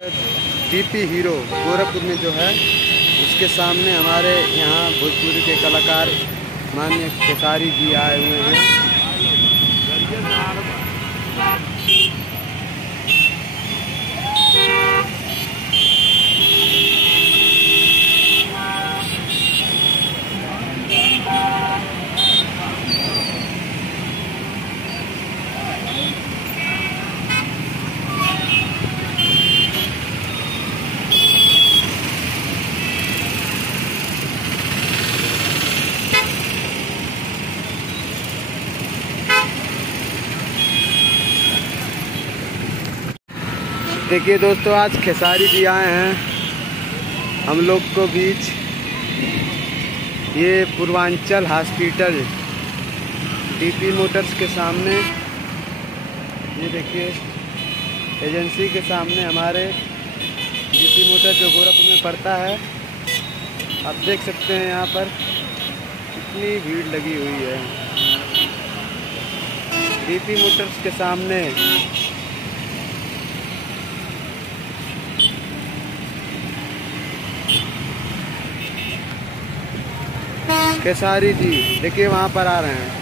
DP hero Gorakhpur में जो है उसके सामने हमारे यहाँ भोजपुरी के कलाकार माननीय खेसारी जी आए हुए हैं। देखिए दोस्तों, आज खेसारी जी आए हैं हम लोग को बीच। ये पूर्वांचल हॉस्पिटल डीपी मोटर्स के सामने, ये देखिए एजेंसी के सामने हमारे डीपी मोटर जो गोरखपुर में पड़ता है। आप देख सकते हैं यहाँ पर कितनी भीड़ लगी हुई है डीपी मोटर्स के सामने। खेसारी जी देखिए वहाँ पर आ रहे हैं।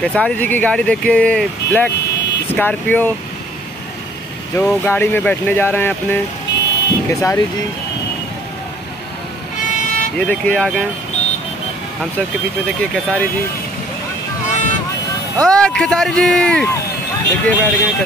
खेसारी जी की गाड़ी देखिए, ब्लैक स्कॉर्पियो जो गाड़ी में बैठने जा रहे हैं अपने खेसारी जी। ये देखिए आ गए हम सब के बीच में। देखिए खेसारी जी, खेसारी जी देखिए बैठ गए।